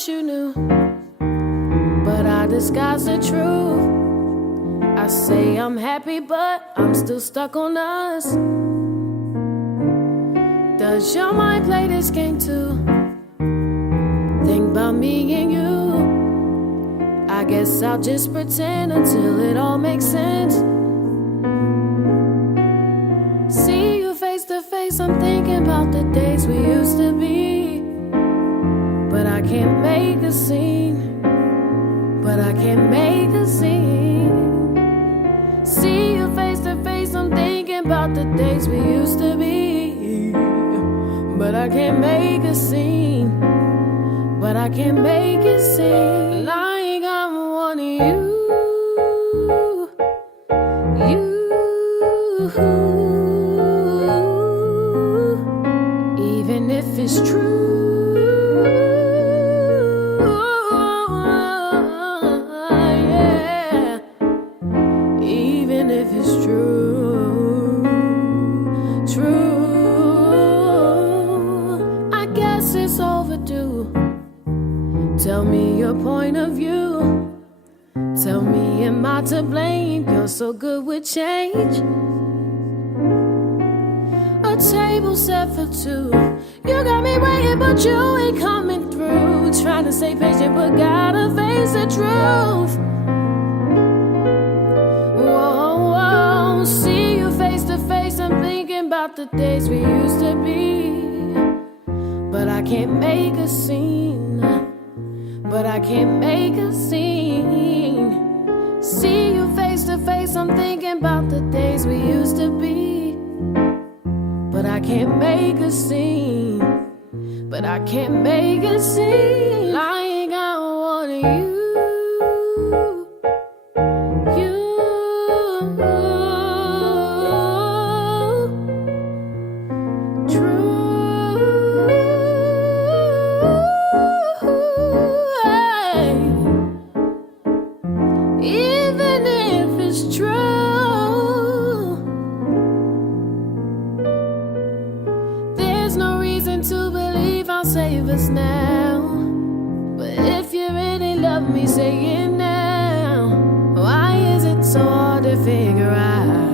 wish you knew, but I disguise the truth. I say I'm happy, but I'm still stuck on us. Does your mind play this game too? Think about me and you. I guess I'll just pretend until it all makes sense. See you face to face, I'm thinking about the days we used to be. But I can't make a scene. But I can't make a scene. See you face to face, I'm thinking about the days we used to be. But I can't make a scene. But I can't make it seem like I'm wanting you. Even if it's true, yeah. Even if it's true, I guess it's overdue. Tell me your point of view. Tell me, am I to blame? You're so good with change. A table set for two. You got me waiting, but you ain't coming through. Trying to stay patient, but gotta face the truth. Whoa, whoa. See you face to face, I'm thinking about the days we used to be. But I can't make a scene. But I can't make a scene. See you face to face, I'm thinking about the days we used to be. But I can't make a scene. But I can't make a scene. Like I want you. To believe I'll save us now. But if you really love me, say it now. Why is it so hard to figure out?